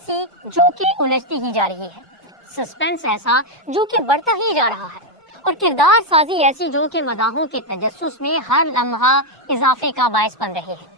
ایسی جو کہ الجھتی ہی جا رہی ہے، سسپینس ایسا جو کہ بڑھتا ہی جا رہا ہے، اور کردار سازی ایسی جو کہ مداحوں کے تجسس میں ہر لمحہ اضافے کا باعث بن رہے ہیں۔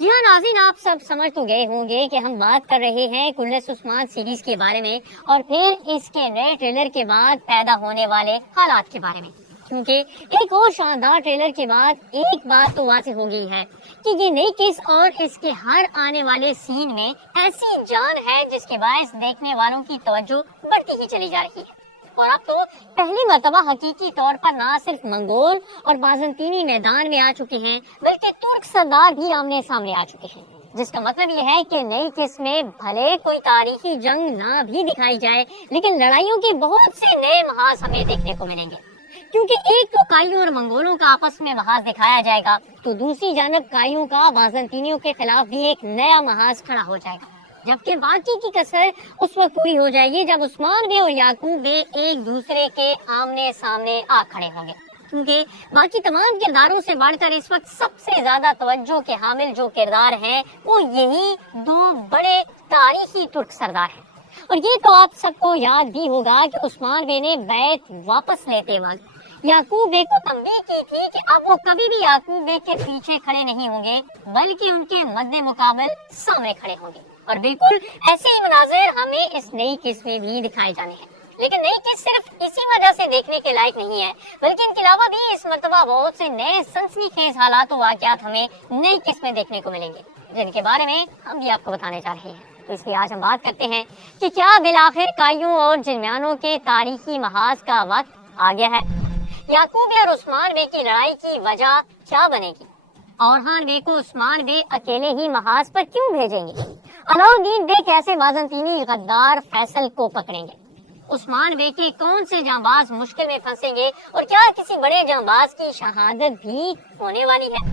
جی ہاں ناظرین، آپ سب سمجھ تو گئے ہوں گے کہ ہم بات کر رہے ہیں کلس عثمان سیریز کے بارے میں، اور پھر اس کے نئے ٹریلر کے بعد پیدا ہونے والے حالات کے بارے میں، کیونکہ ایک اور شاندار ٹریلر کے بعد ایک بات تو واضح ہو گئی ہے کہ یہ نئی کس اور اس کے ہر آنے والے سین میں ایسی جان ہے جس کے باعث دیکھنے والوں کی توجہ بڑھتی ہی چلی جا رہی ہے۔ اور اب تو پہلی مرتبہ حقیقی طور پر نہ صرف منگول اور بازنطینی میدان میں آ چکے ہیں بلکہ ترک سردار بھی آمنے سامنے آ چکے ہیں، جس کا مطلب یہ ہے کہ نئی قسم میں بھلے کوئی تاریخی جنگ نہ بھی دکھائی جائے لیکن لڑائیوں کے بہت سے نئے محاذ ہمیں دیکھنے کو ملیں گے، کیونکہ ایک تو کائیوں اور منگولوں کا آپس میں محاذ دکھایا جائے گا تو دوسری جانب کائیوں کا بازنطینیوں کے خلاف بھی ایک نیا محاذ کھڑا ہو جائے گا، جبکہ باقی کی کسر اس وقت پوری ہو جائے گی جب عثمان بے اور یعقوب بے ایک دوسرے کے آمنے سامنے آ کھڑے ہوں گے، کیونکہ باقی تمام کرداروں سے بڑھ کر اس وقت سب سے زیادہ توجہ کے حامل جو کردار ہیں وہ یہی دو بڑے تاریخی ترک سردار ہیں۔ اور یہ تو آپ سب کو یاد بھی ہوگا کہ عثمان بے نے بیعت واپس لیتے وقت یعقوب بے کو تنبیہ کی تھی کہ اب وہ کبھی بھی یعقوب بے کے پیچھے کھڑے نہیں ہوں گے بلکہ ان کے مد مقابل سامنے کھڑے ہوں گے، اور بالکل ایسے ہی مناظر ہمیں اس نئی قسط میں بھی دکھائے جانے ہیں۔ لیکن نئی قسط صرف اسی وجہ سے دیکھنے کے لائق نہیں ہے بلکہ ان کے علاوہ بھی اس مرتبہ بہت سے نئے سنسنی خیز حالات و واقعات ہمیں نئی قسط میں دیکھنے کو ملیں گے، جن کے بارے میں ہم بھی آپ کو بتانے جا رہے ہیں۔ تو اس لیے آج ہم بات کرتے ہیں کہ کیا بالآخر کائیوں اور جرمیانوں کے تاریخی محاذ کا وقت آ گیا ہے؟ یعقوب اور عثمان بے کی لڑائی کی وجہ کیا بنے گی؟ اورحان بے کو عثمان بے اکیلے ہی محاذ پر کیوں بھیجیں گے؟ علاؤالدین بے کیسے بازنطینی غدار فیصل کو پکڑیں گے؟ عثمان بے کے کون سے جانباز مشکل میں پھنسیں گے اور کیا کسی بڑے جانباز کی شہادت بھی ہونے والی ہے؟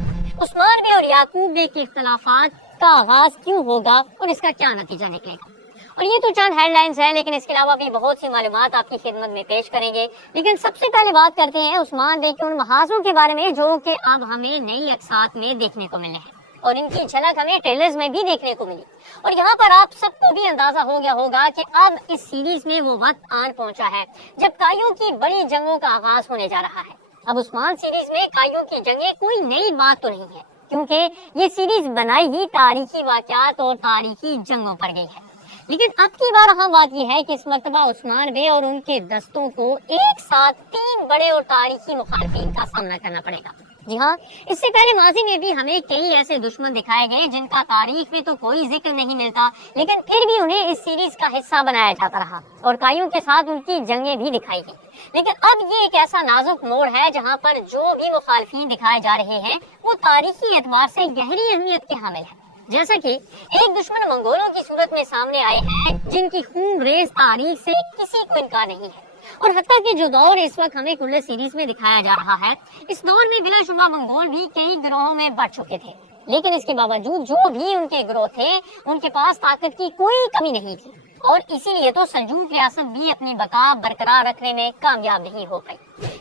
عثمان بے اور یعقوب بے کے اختلافات کا آغاز کیوں ہوگا اور اس کا کیا نتیجہ نکلے گا؟ اور یہ تو چند ہیڈ لائنز ہیں، لیکن اس کے علاوہ بھی بہت سی معلومات آپ کی خدمت میں پیش کریں گے۔ لیکن سب سے پہلے بات کرتے ہیں عثمان بے کے ان محاذوں کے بارے میں جو کہ اب ہمیں نئی اقساط میں دیکھنے کو ملے ہیں، اور ان کی جھلک ہمیں ٹریلرز میں بھی دیکھنے کو ملی۔ اور یہاں پر آپ سب کو بھی اندازہ ہو گیا ہوگا کہ اب اس سیریز میں وہ وقت آن پہنچا ہے جب کائیوں کی بڑی جنگوں کا آغاز ہونے جا رہا ہے۔ اب عثمان سیریز میں کائیوں کی جنگیں کوئی نئی بات تو نہیں ہے، کیونکہ یہ سیریز بنائی ہی تاریخی واقعات اور تاریخی جنگوں پر گئی ہے۔ لیکن اب کی بار اہم بات یہ ہے کہ اس مرتبہ عثمان بے اور ان کے دستوں کو ایک ساتھ 3 بڑے اور تاریخی مخالفین کا سامنا کرنا پڑے گا۔ جی ہاں، اس سے پہلے ماضی میں بھی ہمیں کئی ایسے دشمن دکھائے گئے جن کا تاریخ میں تو کوئی ذکر نہیں ملتا، لیکن پھر بھی انہیں اس سیریز کا حصہ بنایا جاتا رہا اور کائیوں کے ساتھ ان کی جنگیں بھی دکھائی گئی۔ لیکن اب یہ ایک ایسا نازک موڑ ہے جہاں پر جو بھی مخالفین دکھائے جا رہے ہیں وہ تاریخی اعتبار سے گہری اہمیت کے حامل ہیں، جیسا کہ ایک دشمن منگولوں کی صورت میں سامنے آئے ہیں جن کی خون ریز تاریخ سے کسی کو انکار نہیں ہے، اور حتیٰ کہ جو دور اس وقت ہمیں کل سیریز میں دکھایا جا رہا ہے اس دور میں بلا شبہ منگول بھی کئی گروہوں میں بڑھ چکے تھے، لیکن اس کے باوجود جو بھی ان کے گروہ تھے ان کے پاس طاقت کی کوئی کمی نہیں تھی، اور اسی لیے تو سلجوق ریاست بھی اپنی بقا برقرار رکھنے میں کامیاب نہیں ہو پائی،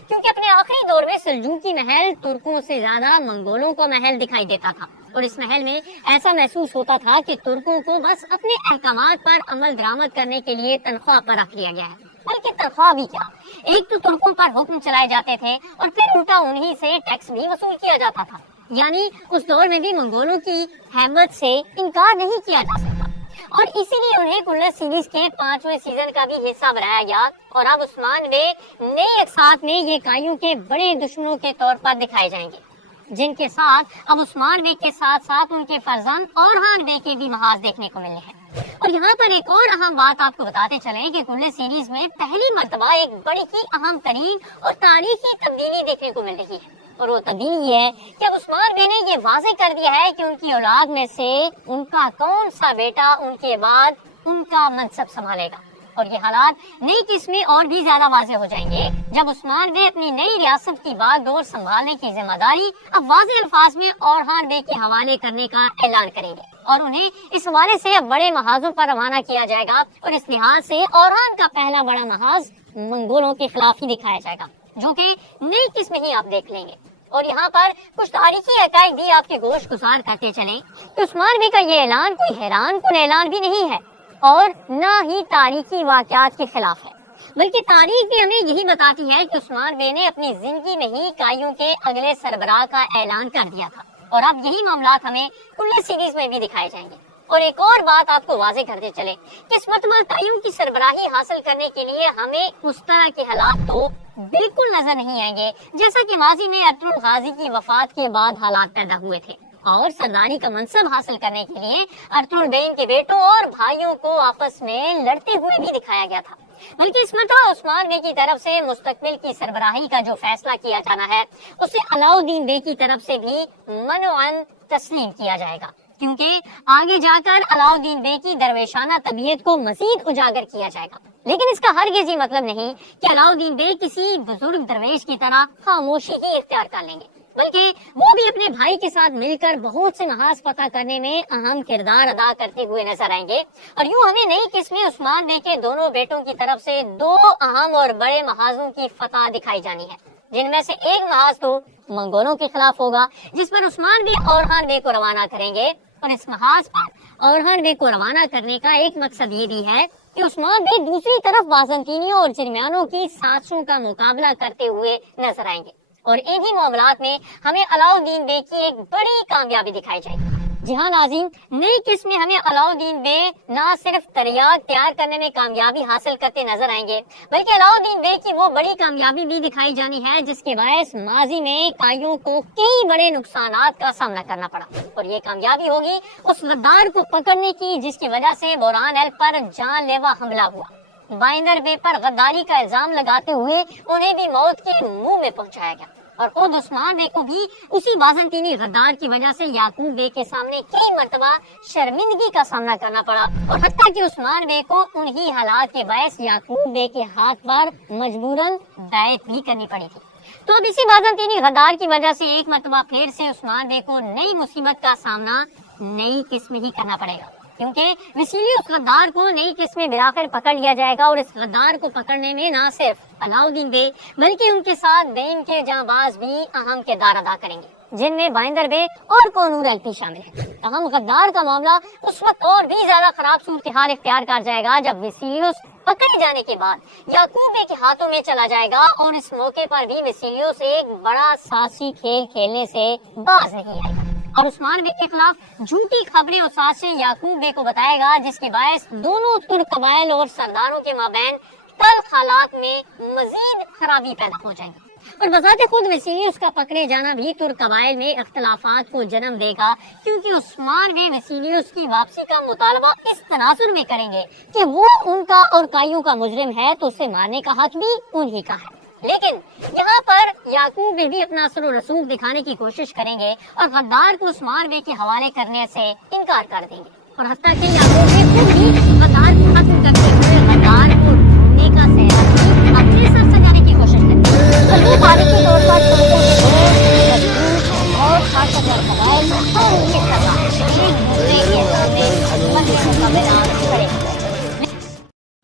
کیونکہ اپنے آخری دور میں سلجوقی محل ترکوں سے زیادہ منگولوں کو محل دکھائی دیتا تھا، اور اس محل میں ایسا محسوس ہوتا تھا کہ ترکوں کو بس اپنے احکامات پر عمل درآمد کرنے کے لیے تنخواہ پر رکھ لیا گیا ہے، بلکہ تنخواہ بھی کیا، ایک تو ترکوں پر حکم چلائے جاتے تھے اور پھر الٹا انہی سے ٹیکس بھی وصول کیا جاتا تھا، یعنی اس دور میں بھی منگولوں کی حمایت سے انکار نہیں کیا جا سکتا، اور اسی لیے انہیں کلر سیریز کے 5ویں سیزن کا بھی حصہ بنایا گیا، اور اب عثمان بے نئے اقساط میں یہ کائیوں کے بڑے دشمنوں کے طور پر دکھائے جائیں گے، جن کے ساتھ اب عثمان بے کے ساتھ ساتھ ان کے فرزند اورحان بے کے بھی محاذ دیکھنے کو ملے ہیں۔ اور یہاں پر ایک اور اہم بات آپ کو بتاتے چلیں کہ کل سیریز میں پہلی مرتبہ ایک بڑی ہی اہم ترین اور تاریخی تبدیلی دیکھنے کو مل رہی ہے، اور وہ تبدیلی یہ ہے کہ اب عثمان بے نے یہ واضح کر دیا ہے کہ ان کی اولاد میں سے ان کا کون سا بیٹا ان کے بعد ان کا منصب سنبھالے گا، اور یہ حالات نئی قسمیں اور بھی زیادہ واضح ہو جائیں گے جب عثمان بے اپنی نئی ریاست کی بات دور سنبھالنے کی ذمہ داری اب واضح الفاظ میں اورحان بے کے حوالے کرنے کا اعلان کریں گے، اور انہیں اس حوالے سے اب بڑے محاذوں پر روانہ کیا جائے گا، اور اس لحاظ سے اورحان کا پہلا بڑا محاذ منگولوں کے خلاف ہی دکھایا جائے گا، جو کہ نئی قسم ہی آپ دیکھ لیں گے۔ اور یہاں پر کچھ تاریخی حقائق بھی آپ کے گوش گزار کرتے چلیں کہ عثمان بے کا یہ اعلان کوئی حیران کن اعلان بھی نہیں ہے، اور نہ ہی تاریخی واقعات کے خلاف ہے، بلکہ تاریخ بھی ہمیں یہی بتاتی ہے کہ عثمان بے نے اپنی زندگی میں ہی قائیوں کے اگلے سربراہ کا اعلان کر دیا تھا، اور اب یہی معاملات ہمیں کل سیریز میں بھی دکھائے جائیں گے۔ اور ایک اور بات آپ کو واضح کرتے چلے کہ اس مرتبہ قائیوں کی سربراہی حاصل کرنے کے لیے ہمیں اس طرح کے حالات تو بالکل نظر نہیں آئیں گے جیسا کہ ماضی میں ارطغرل غازی کی وفات کے بعد حالات پیدا ہوئے تھے، اور سرداری کا منصب حاصل کرنے کے لیے ارطغرل بے کے بیٹوں اور بھائیوں کو آپس میں لڑتے ہوئے بھی دکھایا گیا تھا، بلکہ اس مرتبہ عثمان بے کی طرف سے مستقبل کی سربراہی کا جو فیصلہ کیا جانا ہے اسے علاؤالدین بے کی طرف سے بھی منوعاً تسلیم کیا جائے گا، کیونکہ آگے جا کر علاؤالدین بے کی درویشانہ طبیعت کو مزید اجاگر کیا جائے گا۔ لیکن اس کا ہرگز یہ مطلب نہیں کہ علاؤالدین بے کسی بزرگ درویش کی طرح خاموشی ہی اختیار کر لیں گے، بلکہ وہ بھی اپنے بھائی کے ساتھ مل کر بہت سے محاذ فتح کرنے میں اہم کردار ادا کرتے ہوئے نظر آئیں گے، اور یوں ہمیں نئی قسمیں عثمان بے کے دونوں بیٹوں کی طرف سے دو اہم اور بڑے محاذوں کی فتح دکھائی جانی ہے، جن میں سے ایک محاذ تو منگولوں کے خلاف ہوگا جس پر عثمان بے اورخان بے کو روانہ کریں گے، اور اس محاذ پر اورخان بے کو روانہ کرنے کا ایک مقصد یہ بھی ہے کہ عثمان بے دوسری طرف بازنطینیوں اور جرمیانوں کی سازشوں کا مقابلہ کرتے ہوئے نظر آئیں گے، اور انہی معاملات میں ہمیں علاؤالدین بے کی ایک بڑی کامیابی دکھائی جائے گی۔ جی ہاں ناظرین، نئی قسم میں ہمیں علاؤالدین بے نہ صرف تریاق تیار کرنے میں کامیابی حاصل کرتے نظر آئیں گے، بلکہ علاؤالدین بے کی وہ بڑی کامیابی بھی دکھائی جانی ہے جس کے باعث ماضی میں قائیوں کو کئی بڑے نقصانات کا سامنا کرنا پڑا، اور یہ کامیابی ہوگی اس غدار کو پکڑنے کی جس کی وجہ سے بوران ایل پر جان لیوا حملہ ہوا۔ بائندر بے پر غداری کا الزام لگاتے ہوئے انہیں بھی موت کے منہ میں پہنچایا گیا، اور خود عثمان بے کو بھی اسی بازنطینی غدار کی وجہ سے یعقوب بے کے سامنے کئی مرتبہ شرمندگی کا سامنا کرنا پڑا، اور حتیٰ کہ عثمان بے کو انہی حالات کے باعث یعقوب بے کے ہاتھ پر مجبوراً بیعت بھی کرنی پڑی تھی۔ تو اب اسی بازنطینی غدار کی وجہ سے ایک مرتبہ پھر سے عثمان بے کو نئی مصیبت کا سامنا نئی قسم ہی کرنا پڑے گا، کیونکہ وسیلیوس غدار کو نئی قسم بلاخر پکڑ لیا جائے گا، اور اس غدار کو پکڑنے میں نہ صرف علاؤالدین بے بلکہ ان کے ساتھ بین کے جانباز بھی اہم کردار ادا کریں گے، جن میں بائندر بے اور کونور ایل پی شامل ہیں۔ تاہم غدار کا معاملہ اس وقت اور بھی زیادہ خراب صورتحال اختیار کر جائے گا جب وسیلیوس پکڑے جانے کے بعد یعقوب بے کے ہاتھوں میں چلا جائے گا، اور اس موقع پر بھی وسیلیوس ایک بڑا سازشی کھیل کھیلنے سے باز نہیں آئے گا، اور عثمان بے کے خلاف جھوٹی خبریں اور سازشیں یعقوب بے کو بتائے گا، جس کے باعث دونوں ترک قبائل اور سرداروں کے مابین تلخ حالات میں مزید خرابی پیدا ہو جائے گی، اور بذات خود وسیلیوس کا پکڑے جانا بھی ترک قبائل میں اختلافات کو جنم دے گا، کیونکہ عثمان بے وسیلیوس کی واپسی کا مطالبہ اس تناظر میں کریں گے کہ وہ ان کا اور قائیوں کا مجرم ہے تو اسے مارنے کا حق بھی انہی کا ہے۔ لیکن یہاں پر یعقوب بے بھی اپنا اثر و رسوخ دکھانے کی کوشش کریں گے اور غدار کو عثمان بے کے حوالے کرنے سے انکار کر دیں گے، اور حتیٰ کہ یعقوب بے خود بھی غدار کو ختم کرتے ہوئے غدار کو ڈھونڈنے کا سہرا بھی اپنے سر سجانے کی کوشش کریں گے، اور یہ تاریخی طور پر ترکوں کے لوگ اور طاقتور قبائل اور ان کے سردار ایک دوسرے کے سامنے مقابلہ کریں گے۔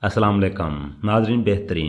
السلام علیکم ناظرین، بہترین